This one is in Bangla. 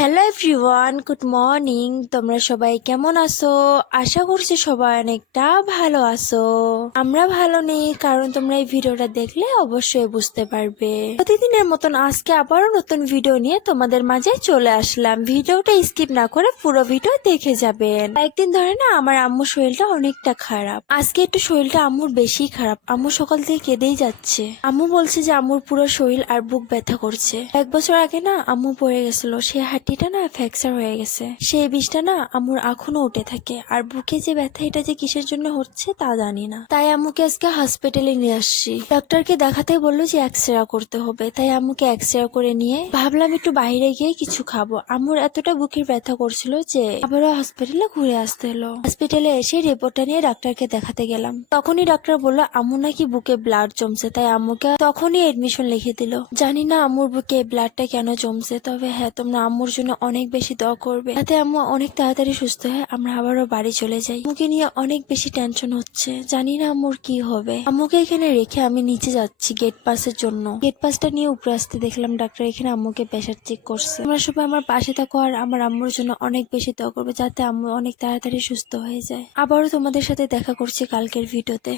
Hello everyone, good morning. তোমরা সবাই কেমন আছো? আশা করছি সবাই অনেকটা ভালো আছো। আমরা ভালো নেই, কারণ তোমরা এই ভিডিওটা দেখলে অবশ্যই বুঝতে পারবে। প্রতিদিনের মতন আজকে আবারও নতুন ভিডিও নিয়ে তোমাদের মাঝে চলে আসলাম। ভিডিওটা স্কিপ না করে পুরো ভিডিও দেখে যাবেন। একদিন ধরে না আমার আম্মুর শরীরটা অনেকটা খারাপ। আজকে একটু শরীরটা আম্মুর বেশি খারাপ। আম্মু সকাল থেকে কেঁদেই যাচ্ছে। আম্মু বলছে যে আম্মুর পুরো শরীর আর বুক ব্যথা করছে। 1 বছর আগে না আম্মু পড়ে গেছিল, সে হাড্ডিটা না ফ্র্যাকচার হয়ে গেছে। সেই বিষটা না আম্মুর এখনো উঠে থাকে। আর বুকে যে ব্যথা, এটা যে কিসের জন্য হচ্ছে তা জানি না। তাই আম্মুকে আজকে হসপিটালে নিয়ে আসছি। ডক্টরকে দেখাতে বললো যে এক্সরে করতে হবে। তাই আম্মুকে এক্সরে করে নিয়ে ভাবলাম একটু বাইরে গিয়ে কিছু খাবো। আম্মুর এতটা বুকের ব্যথা করছিল যে আবারও হসপিটালে ঘুরে আসতে হলো। হসপিটালে এসে রিপোর্টটা নিয়ে ডাক্তারকে দেখাতে গেলাম। তখনই ডাক্তার বললো আম্মু নাকি বুকে ব্লাড জমছে। তাই আম্মুকে তখনই এডমিশন লিখে দিল। জানি না আম্মুর বুকে ব্লাডটা কেন জমছে, তবে হ্যাঁ, তোমরা আম্মুর জন্য অনেক বেশি দোয়া করবে যাতে আম্মু অনেক তাড়াতাড়ি সুস্থ হয়, আমরা আবারও বাড়ি চলে যাই। আম্মুকে নিয়ে অনেক বেশি টেনশন হচ্ছে, জানি না আম্মুর কি হবে। আম্মুকে এখানে রেখে আমি নিচে যাচ্ছি গেট পাসের জন্য। গেট পাসটা নিয়ে উপরে আসতে দেখলাম ডাক্তার এখানে আম্মুকে প্রেশার চেক করছে। তোমরা সবাই আমার পাশে থাকো আর আমার আম্মুর জন্য অনেক বেশি দোয়া করবে যাতে আম্মু অনেক তাড়াতাড়ি সুস্থ হয়ে যায়। আবারও তোমাদের সাথে দেখা করছি কালকের ভিডিওতে।